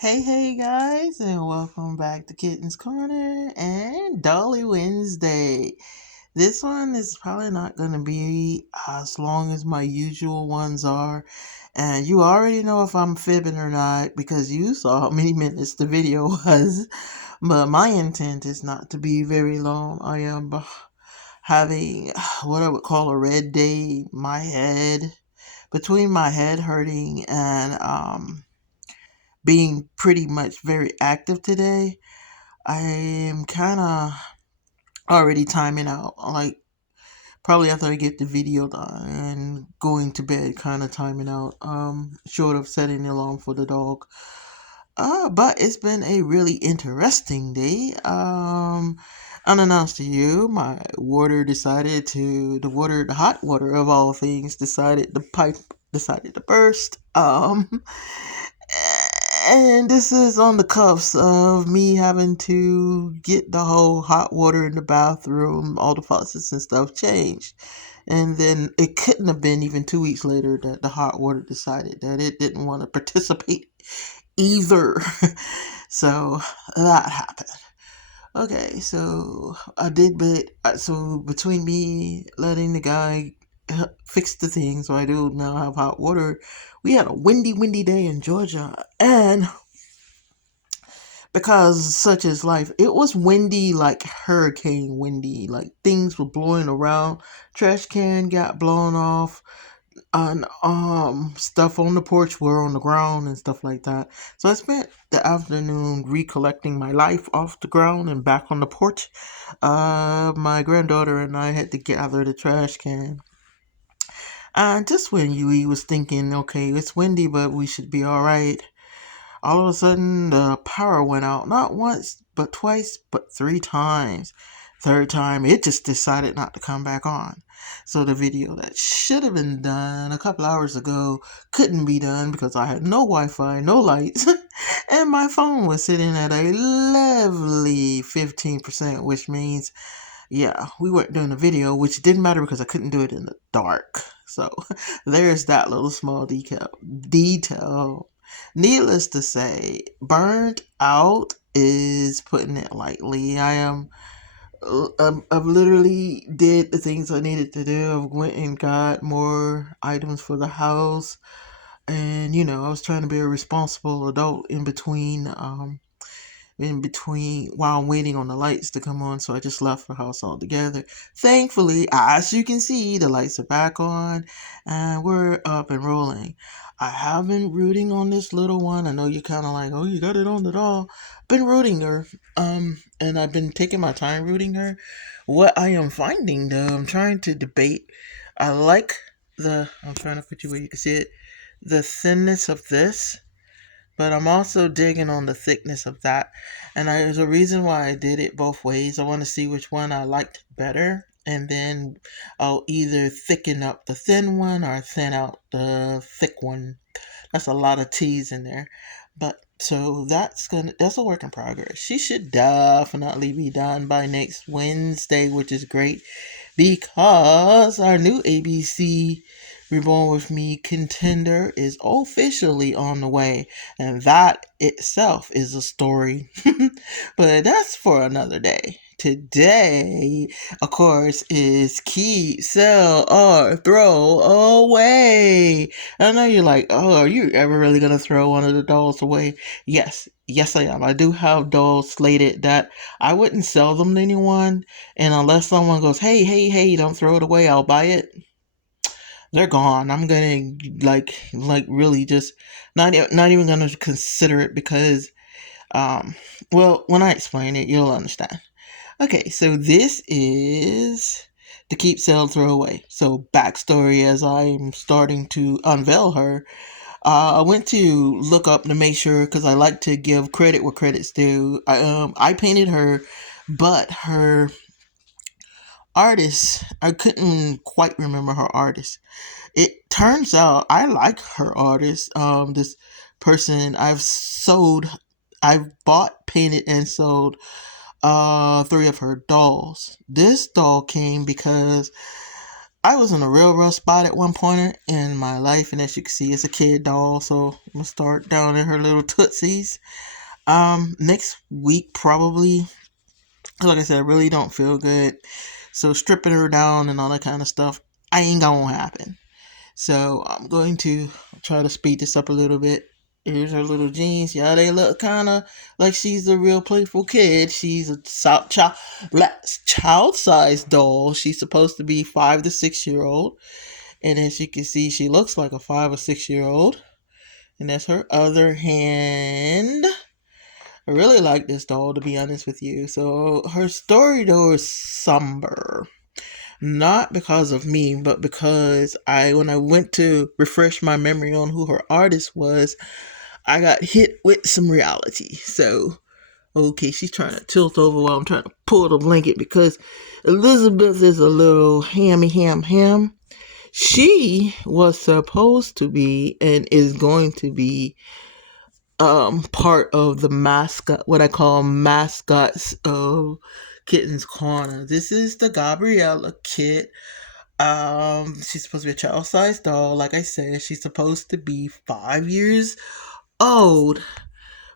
Hey guys, and welcome back to Kitten's Corner and Dolly Wednesday. This one is probably not going to be as long as my usual ones are, and you already know if I'm fibbing or not because you saw how many minutes the video was. But my intent is not to be very long. I am having what I would call a red day. Between my head hurting and being pretty much very active today, I am kind of already timing out. Like, probably after I get the video done and going to bed, kind of timing out. Short of setting the alarm for the dog. But it's been a really interesting day. Unannounced to you, my water the hot water of all things, the pipe decided to burst. And this is on the cuffs of me having to get the whole hot water in the bathroom, all the faucets and stuff changed. And then it couldn't have been even 2 weeks later that the hot water decided that it didn't want to participate either. So that happened. Okay, so so between me letting the guy fix the thing, so I do now have hot water, we had a windy day in Georgia, and because such is life, it was windy, like hurricane windy, like things were blowing around, trash can got blown off, and stuff on the porch were on the ground and stuff like that. So I spent the afternoon recollecting my life off the ground and back on the porch. My granddaughter and I had to gather the trash can. And just when we was thinking, okay, it's windy, but we should be all right, all of a sudden the power went out. Not once, but twice, but 3 times. Third time, it just decided not to come back on. So the video that should have been done a couple hours ago couldn't be done because I had no Wi-Fi, no lights, and my phone was sitting at a lovely 15%, which means, yeah, we weren't doing a video, which didn't matter because I couldn't do it in the dark. So there's that little small detail. Needless to say, burned out is putting it lightly. I've literally did the things I needed to do. I've went and got more items for the house, and I was trying to be a responsible adult in between while I'm waiting on the lights to come on, so I just left the house altogether. Thankfully, as you can see, the lights are back on and we're up and rolling. I have been rooting on this little one. I know you're kind of like, oh, you got it on the doll. Been rooting her, and I've been taking my time rooting her. What I am finding, though, I'm trying to debate. I like I'm trying to put you where you can see it, the thinness of this, but I'm also digging on the thickness of that. And there's a reason why I did it both ways. I want to see which one I liked better. And then I'll either thicken up the thin one or thin out the thick one. That's a lot of T's in there. But so that's a work in progress. She should definitely be done by next Wednesday, which is great because our new ABC Reborn With Me contender is officially on the way, and that itself is a story. But that's for another day. Today, of course, is keep, sell, or throw away. I know you're like, oh, are you ever really going to throw one of the dolls away? Yes, I am. I do have dolls slated that I wouldn't sell them to anyone, and unless someone goes, hey, don't throw it away, I'll buy it, they're gone. I'm gonna really just not even gonna consider it because well, when I explain it, you'll understand. Okay, so this is the keep, sell, throw away. So backstory as I'm starting to unveil her. I went to look up to make sure because I like to give credit where credit's due. I painted her, but her artist, I couldn't quite remember her artist. It turns out I like her artist. This person I've bought, painted, and sold 3 of her dolls. This doll came because I was in a real rough spot at one point in my life, and as you can see, it's a kid doll, so I'm gonna start down in her little tootsies. Next week probably. Like I said, I really don't feel good, so stripping her down and all that kind of stuff, I ain't gonna happen. So I'm going to try to speed this up a little bit. Here's her little jeans. Yeah, they look kind of like she's a real playful kid. She's a child-sized doll. She's supposed to be 5 to 6 year old. And as you can see, she looks like a 5 or 6 year old. And that's her other hand. I really like this doll, to be honest with you. So her story though is somber. Not because of me, but because when I went to refresh my memory on who her artist was, I got hit with some reality. So, okay, she's trying to tilt over while I'm trying to pull the blanket because Elizabeth is a little hammy ham. She was supposed to be and is going to be part of the mascot, what I call mascots of Kitten's Corner. This is the Gabriella kit. She's supposed to be a child-sized doll. Like I said, she's supposed to be 5 years old.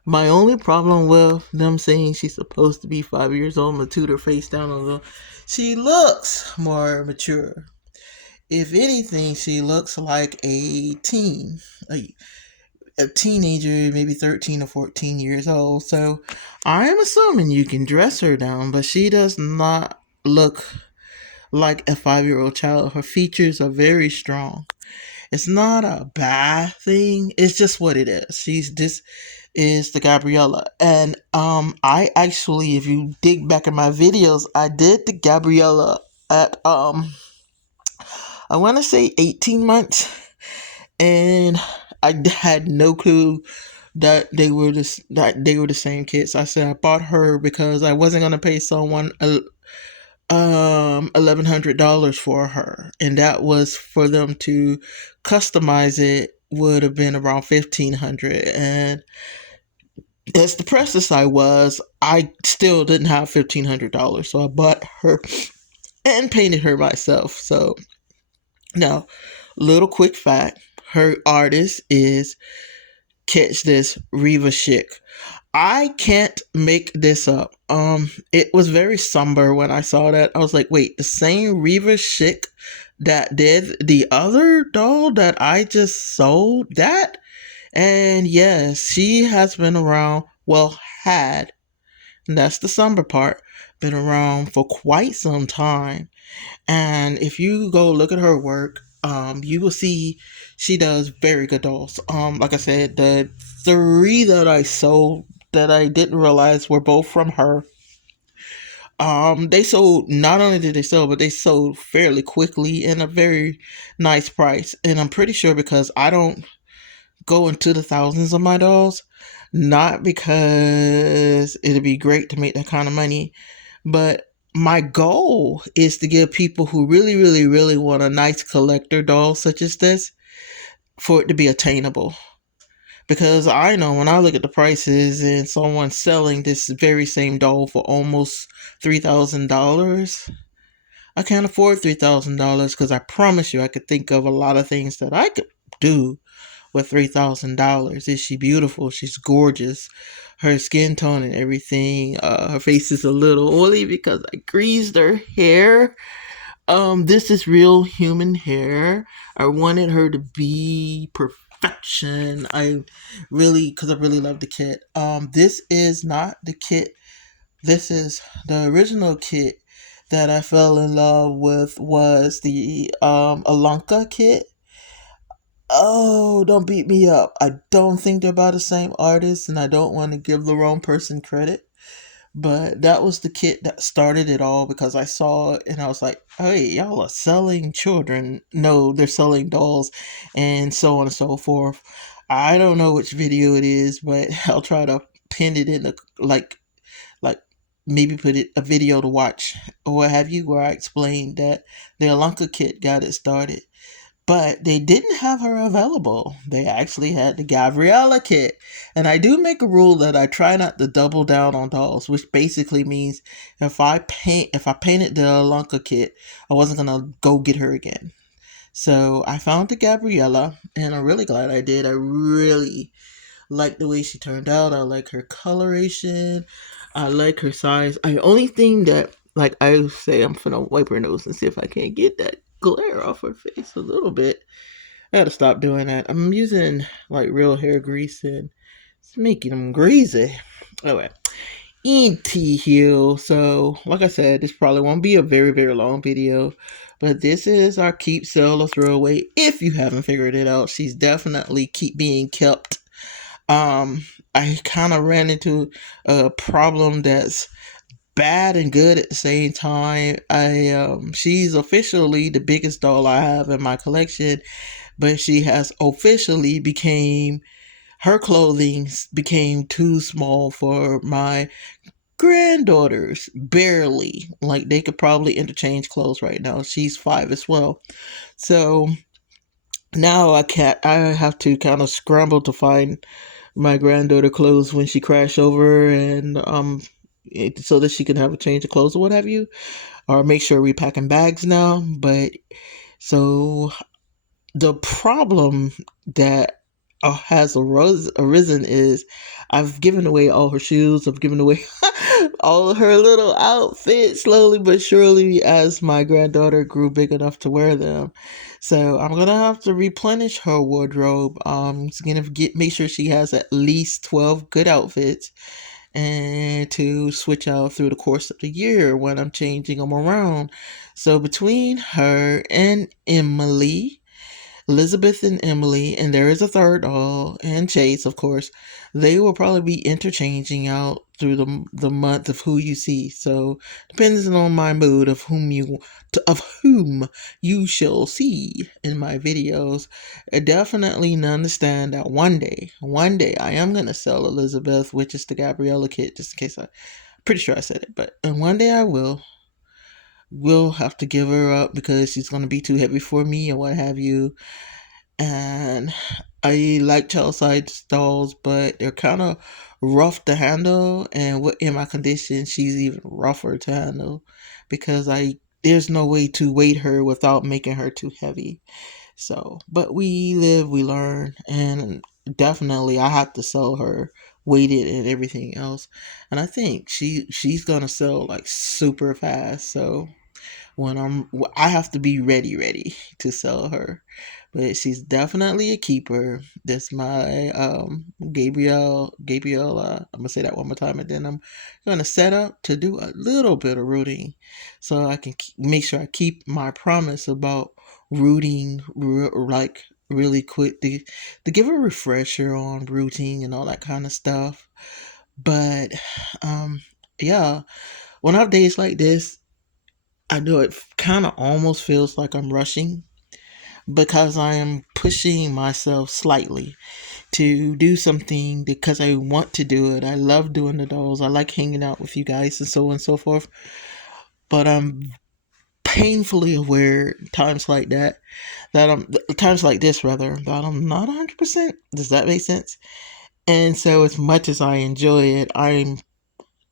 My only problem with them saying she's supposed to be 5 years old, I'm gonna toot her face down a little. She looks more mature. If anything, she looks like a teen, a teenager, maybe 13 or 14 years old. So I'm assuming you can dress her down, but she does not look like a 5-year-old child. Her features are very strong. It's not a bad thing. It's just what it is. This is the Gabriella. And I actually, if you dig back in my videos, I did the Gabriella at I want to say 18 months, and I had no clue that they were the same kids. I said I bought her because I wasn't gonna pay someone $1,100 for her, and that was for them to customize it would have been around $1,500. And as depressed as I was, I still didn't have $1,500, so I bought her and painted her myself. So now, little quick fact: her artist is, catch this, Reva Schick. I can't make this up. It was very somber when I saw that. I was like, wait, the same Reva Schick that did the other doll that I just sold? That? And yes, she has been around, well, had, and that's the somber part, been around for quite some time. And if you go look at her work, you will see she does very good dolls. Like I said, the three that I sold that I didn't realize were both from her. They sold, not only did they sell, but they sold fairly quickly in a very nice price. And I'm pretty sure because I don't go into the thousands of my dolls, not because it'd be great to make that kind of money, but my goal is to give people who really, really, really want a nice collector doll such as this, for it to be attainable. Because I know when I look at the prices and someone's selling this very same doll for almost $3,000, I can't afford $3,000 because I promise you I could think of a lot of things that I could do with $3,000. Is she beautiful? She's gorgeous. Her skin tone and everything. Her face is a little oily because I greased her hair. This is real human hair. I wanted her to be perfection. Because I really love the kit. This is not the kit. This is the original kit that I fell in love with, was the Alanka kit. Oh, don't beat me up. I don't think they're by the same artist, and I don't want to give the wrong person credit. But that was the kit that started it all because I saw it and I was like, hey, y'all are selling children. No, they're selling dolls, and so on and so forth. I don't know which video it is, but I'll try to pin it in the, like maybe put it a video to watch or what have you, where I explained that the Alanka kit got it started. But they didn't have her available. They actually had the Gabriella kit. And I do make a rule that I try not to double down on dolls, which basically means if I painted the Alunka kit, I wasn't gonna go get her again. So I found the Gabriella, and I'm really glad I did. I really like the way she turned out. I like her coloration. I like her size. The only thing that, like I say, I'm finna wipe her nose and see if I can't get that glare off her face a little bit. I gotta stop doing that. I'm using like real hair grease and it's making them greasy. Anyway, E.T. Hill. So, like I said, this probably won't be a very, very long video, but this is our keep, sell, or throw away. If you haven't figured it out, she's definitely keep being kept. I kind of ran into a problem that's bad and good at the same time. She's officially the biggest doll I have in my collection, but she has officially became her clothing became too small for my granddaughters. Barely, like they could probably interchange clothes right now. She's 5 as well, so now I have to kind of scramble to find my granddaughter clothes when she crashed over, and so that she can have a change of clothes or what have you, or make sure we're packing bags now. But so the problem that has arisen is I've given away all her shoes. I've given away all her little outfits slowly but surely as my granddaughter grew big enough to wear them. So I'm gonna have to replenish her wardrobe. It's gonna make sure she has at least 12 good outfits and to switch out through the course of the year when I'm changing them around. So between her and Elizabeth and Emily, and there is a third doll, and Chase, of course, they will probably be interchanging out through the month of who you see. So, depending on my mood of whom you shall see in my videos, I definitely understand that one day, I am gonna sell Elizabeth, which is the Gabriella kit, just in case pretty sure I said it, but and one day I will have to give her up because she's gonna be too heavy for me or what have you. And I like child side dolls, but they're kind of rough to handle. And in my condition, she's even rougher to handle because there's no way to weight her without making her too heavy. So, but we live, we learn, and definitely I have to sell her weighted and everything else. And I think she's gonna sell like super fast. So I have to be ready to sell her. But she's definitely a keeper. That's my Gabrielle. I'm gonna say that one more time, and then I'm gonna set up to do a little bit of rooting, so I can make sure I keep my promise about rooting, like really quick to give a refresher on rooting and all that kind of stuff. But yeah, when I have days like this, I know it kind of almost feels like I'm rushing because I am pushing myself slightly to do something because I want to do it. I love doing the dolls. I like hanging out with you guys and so on and so forth. But I'm painfully aware times like times like this rather, that I'm not 100%. Does that make sense? And so as much as I enjoy it, I'm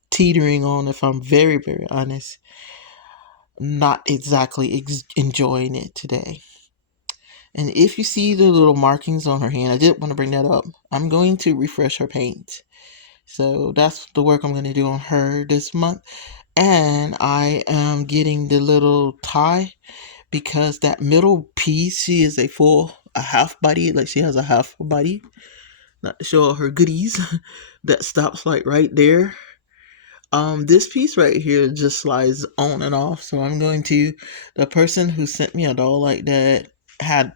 teetering on, if I'm very, very honest, not exactly enjoying it today. And if you see the little markings on her hand, I did want to bring that up. I'm going to refresh her paint. So that's the work I'm going to do on her this month. And I am getting the little tie because that middle piece, she is a half body. Like she has a half body. Not to show all her goodies. That stops like right there. This piece right here just slides on and off. So I'm going to, the person who sent me a doll like that had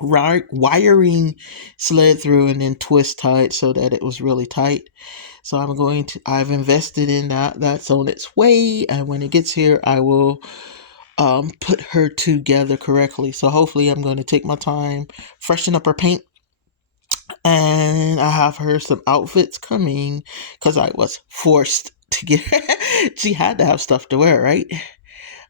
wiring slid through and then twist tight so that it was really tight. So I've invested in that. That's on its way. And when it gets here, I will put her together correctly. So hopefully I'm going to take my time, freshen up her paint, and I have her some outfits coming because I was forced to get she had to have stuff to wear, right?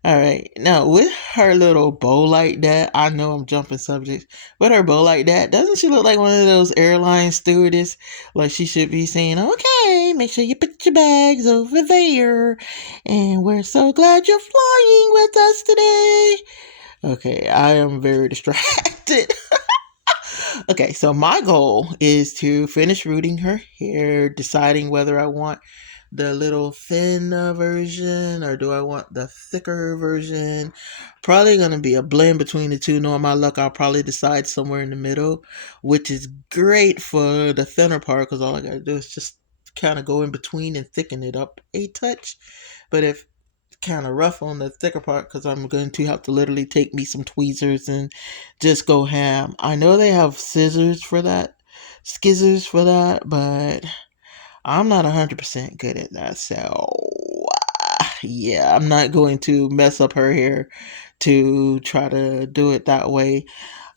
All right. Now, with her little bow like that, I know I'm jumping subjects. With her bow like that, doesn't she look like one of those airline stewardess? Like she should be saying, okay, make sure you put your bags over there. And we're so glad you're flying with us today. Okay, I am very distracted. Okay, so my goal is to finish rooting her hair, deciding whether I want the little thin version or do I want the thicker version. Probably going to be a blend between the two. Knowing my luck, I'll probably decide somewhere in the middle, which is great for the thinner part because all I got to do is just kind of go in between and thicken it up a touch. But if kind of rough on the thicker part because I'm going to have to literally take me some tweezers and just go ham. I know they have scissors for that, skizzers for that, but I'm not 100% good at that. So, yeah, I'm not going to mess up her hair to try to do it that way.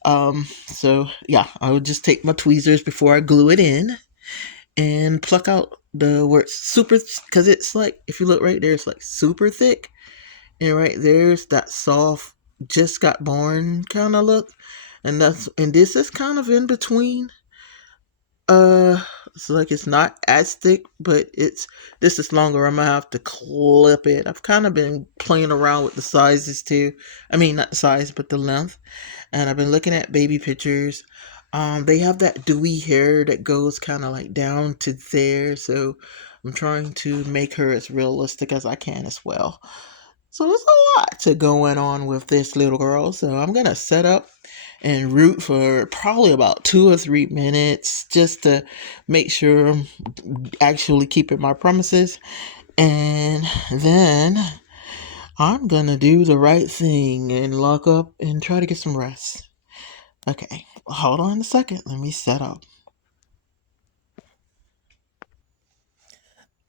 So yeah, I would just take my tweezers before I glue it in and pluck out the where it's super, because it's like, if you look right there, it's like super thick. And right there's that soft, just got born kind of look. And this is kind of in between. It's like it's not as thick, but this is longer. I'm gonna have to clip it. I've kind of been playing around with the sizes too. I mean, not the size, but the length. And I've been looking at baby pictures. They have that dewy hair that goes kind of like down to there. So I'm trying to make her as realistic as I can as well. So there's a lot to going on with this little girl. So I'm gonna set up and root for probably about 2 or 3 minutes just to make sure I'm actually keeping my promises. And then I'm gonna do the right thing and lock up and try to get some rest. Okay, hold on a second. Let me set up.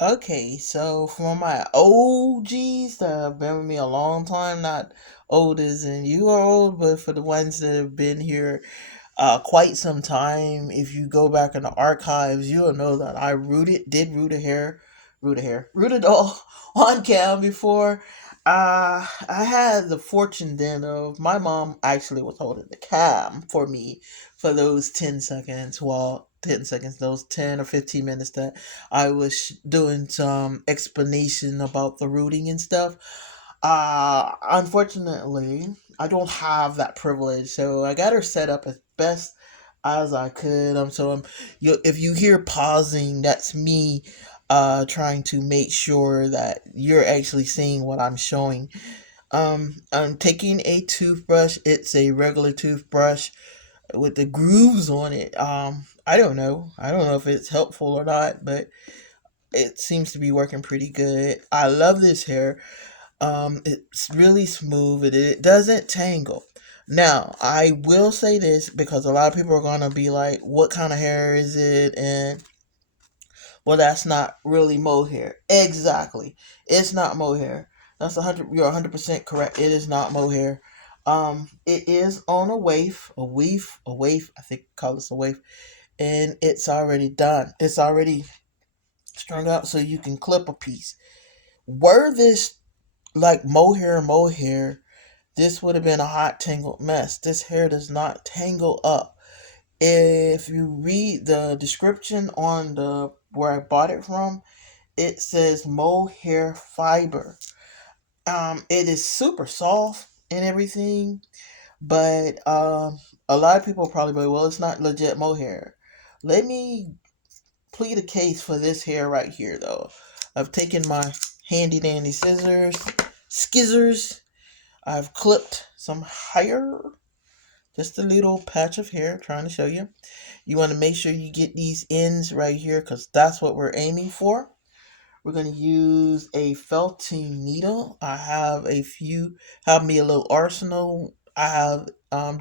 Okay, so for my OGs that have been with me a long time, not old as in you are old, but for the ones that have been here quite some time. If you go back in the archives, you'll know that I did root a doll on cam before. I had the fortune then of my mom actually was holding the cam for me for those 10 seconds. Well, 10 seconds, those 10 or 15 minutes that I was doing some explanation about the rooting and stuff. Unfortunately, I don't have that privilege, so I got her set up as best as I could. If you hear pausing, that's me trying to make sure that you're actually seeing what I'm showing. I'm taking a toothbrush. It's a regular toothbrush with the grooves on it. I don't know. I don't know if it's helpful or not, but it seems to be working pretty good. I love this hair. It's really smooth. It doesn't tangle. Now, I will say this because a lot of people are gonna be like, "What kind of hair is it?" And well, that's not really mohair. Exactly, it's not mohair. That's 100. You're 100% correct. It is not mohair. It is on a waif. I think call this a waif, and it's already done. It's already strung out, so you can clip a piece. Were this like mohair, this would have been a hot tangled mess. This hair does not tangle up. If you read the description on the where I bought it from, it says mohair fiber. It is super soft and everything, but a lot of people probably be, well, it's not legit mohair. Let me plead a case for this hair right here, though. I've taken my handy dandy skizzers. I've clipped some hair, just a little patch of hair, trying to show you. You want to make sure you get these ends right here because that's what we're aiming for. We're going to use a felting needle. Have me a little arsenal. I have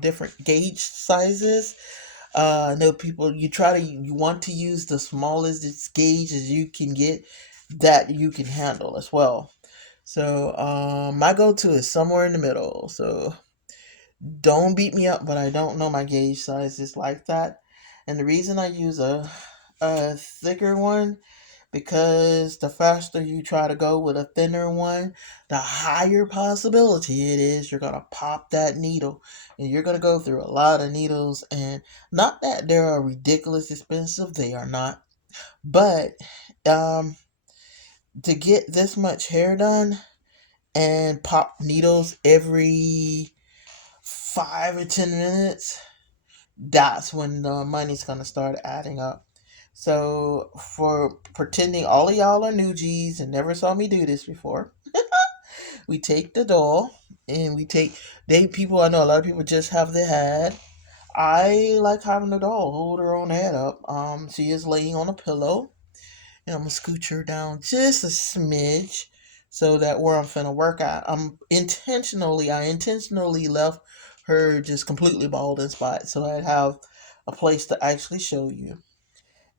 different gauge sizes. I know people, you want to use the smallest gauge as you can get that you can handle as well. So my go-to is somewhere in the middle. So don't beat me up, but I don't know my gauge sizes like that. And the reason I use a thicker one because the faster you try to go with a thinner one, the higher possibility it is you're going to pop that needle. And you're going to go through a lot of needles. And not that they are ridiculous expensive, they are not. But um, to get this much hair done and pop needles every 5 or 10 minutes, that's when the money's gonna start adding up. So for pretending all of y'all are new G's and never saw me do this before, we take the doll and we take they people I know a lot of people just have the head. I like having the doll hold her own head up. She is laying on a pillow and I'm gonna scooch her down just a smidge so that where I'm finna work at, I intentionally left her just completely bald and spot so I'd have a place to actually show you.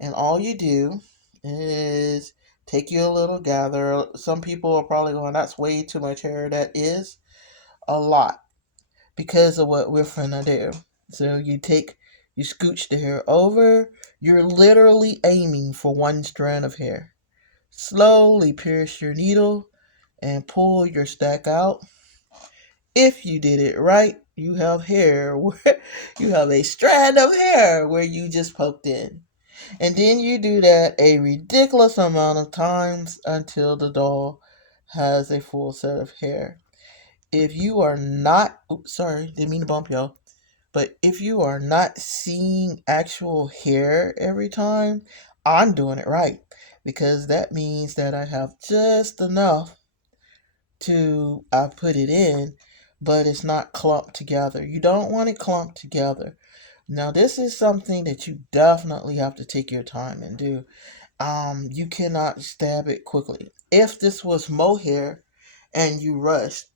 And all you do is take you a little gather. Some people are probably going, that's way too much hair. That is a lot because of what we're finna do. So you scooch the hair over. You're literally aiming for one strand of hair. Slowly pierce your needle and pull your stack out. If you did it right, you have hair where you have a strand of hair where you just poked in. And then you do that a ridiculous amount of times until the doll has a full set of hair. If you are not, oops, sorry, didn't mean to bump y'all. But if you are not seeing actual hair every time, I'm doing it right. Because that means that I have just enough to I put it in, but it's not clumped together. You don't want it clumped together. Now this is something that you definitely have to take your time and do. You cannot stab it quickly. If this was mohair and you rushed,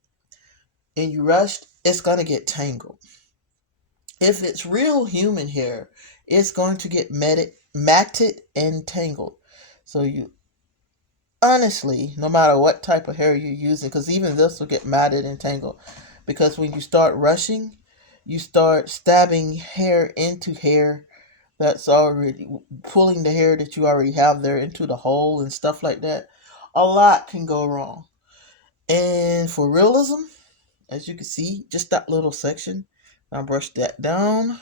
it's gonna get tangled. If it's real human hair, it's going to get matted and tangled. So you honestly, no matter what type of hair you're using, because even this will get matted and tangled, because when you start rushing, you start stabbing hair into hair that's already pulling the hair that you already have there into the hole and stuff like that. A lot can go wrong. And for realism, as you can see, just that little section, I brushed that down.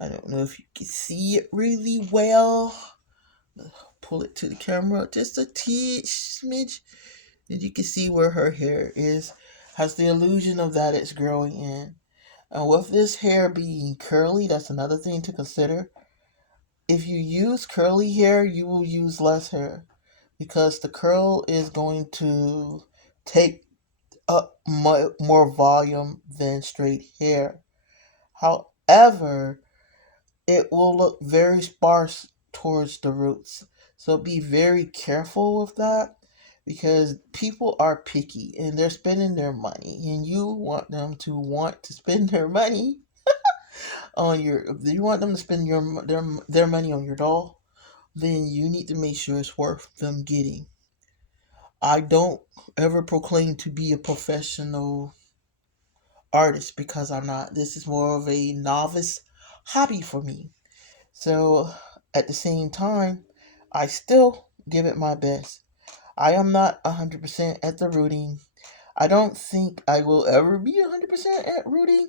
I don't know if you can see it really well. Pull it to the camera just a teeny smidge. And you can see where her hair has the illusion of that it's growing in. And with this hair being curly, that's another thing to consider. If you use curly hair, you will use less hair because the curl is going to take up more volume than straight hair. However, it will look very sparse towards the roots. So be very careful with that because people are picky and they're spending their money and you want to spend their money on you want them to spend their money on your doll, then you need to make sure it's worth them getting. I don't ever proclaim to be a professional artist because I'm not. This is more of a novice hobby for me. So at the same time, I still give it my best. I am not 100% at the rooting. I don't think I will ever be 100% at rooting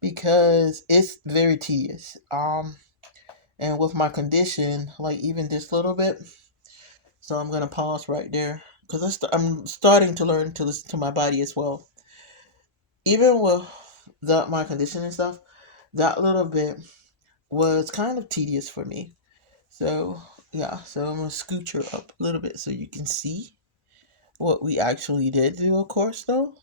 because it's very tedious. And with my condition, like even this little bit, so I'm gonna pause right there because I'm starting to learn to listen to my body as well. Even with my condition and stuff, that little bit was kind of tedious for me. So yeah, so I'm gonna scooch her up a little bit so you can see what we actually did do, of course, though.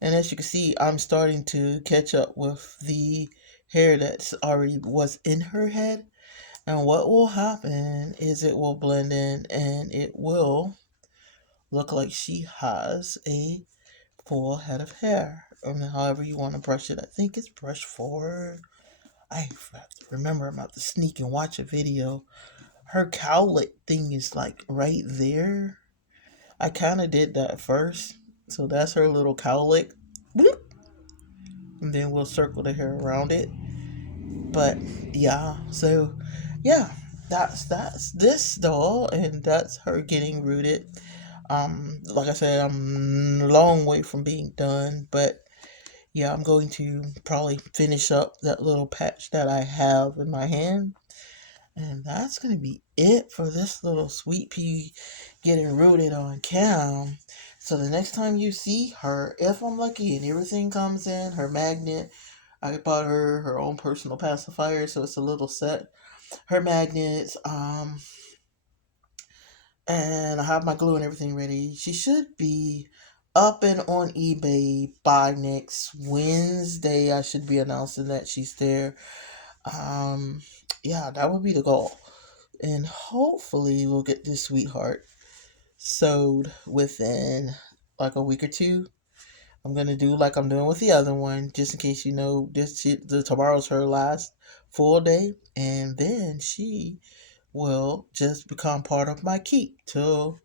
And as you can see, I'm starting to catch up with the hair that's already was in her head. And what will happen is it will blend in and it will look like she has a full head of hair. I mean, however you want to brush it. I think it's brush forward. I remember I'm about to sneak and watch a video. Her cowlick thing is like right there. I kind of did that first. So that's her little cowlick. Bloop. And then we'll circle the hair around it. But yeah, so yeah. that's this doll, and that's her getting rooted. Like I said, I'm a long way from being done, but yeah, I'm going to probably finish up that little patch that I have in my hand. And that's going to be it for this little sweet pea getting rooted on cam. So the next time you see her, if I'm lucky and everything comes in, her magnet, I bought her her own personal pacifier, so it's a little set. Her magnets, and I have my glue and everything ready. She should be up and on eBay by next Wednesday. I should be announcing that she's there. Um, yeah, that would be the goal. And hopefully we'll get this sweetheart sewed within like a week or two. I'm gonna do like I'm doing with the other one, just in case you know the tomorrow's her last full day, and then she will just become part of my keep till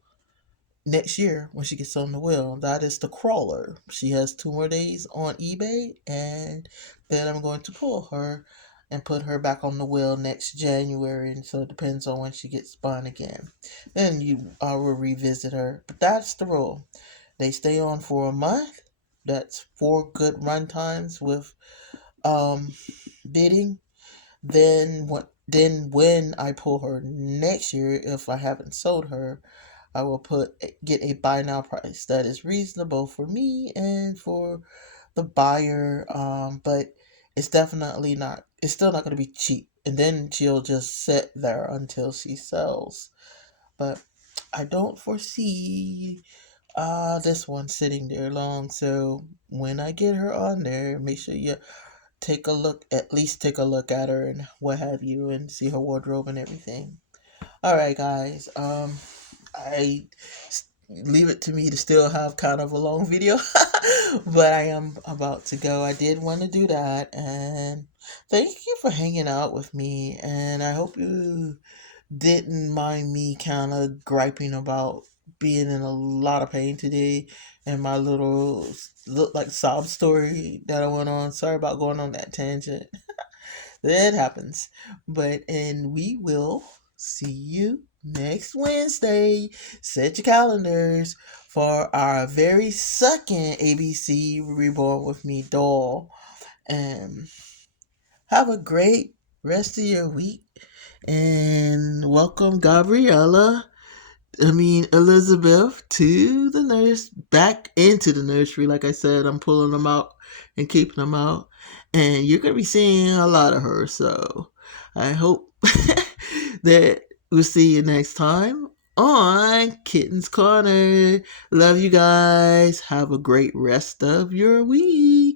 next year when she gets on the wheel. That is the crawler. She has 2 more days on eBay, and then I'm going to pull her and put her back on the wheel next January. And so it depends on when she gets spun again. Then I will revisit her. But that's the rule. They stay on for a month. That's 4 good run times with um bidding. Then when I pull her next year, if I haven't sold her, I will get a buy now price that is reasonable for me and for the buyer. But it's definitely not. It's still not going to be cheap. And then she'll just sit there until she sells. But I don't foresee this one sitting there long. So when I get her on there, make sure you take a look, at least take a look at her and what have you, and see her wardrobe and everything. All right, guys. I leave it to me to still have kind of a long video, but I am about to go. I did want to do that, and thank you for hanging out with me. And I hope you didn't mind me kind of griping about being in a lot of pain today and my little look like sob story that I went on. Sorry about going on that tangent. That happens. But and we will see you next Wednesday. Set your calendars for our very second ABC Reborn with Me doll. And have a great rest of your week. And welcome Gabriella, Elizabeth, to the back into the nursery. Like I said, I'm pulling them out and keeping them out. And you're going to be seeing a lot of her. So I hope that we'll see you next time on Kitten's Corner. Love you guys. Have a great rest of your week.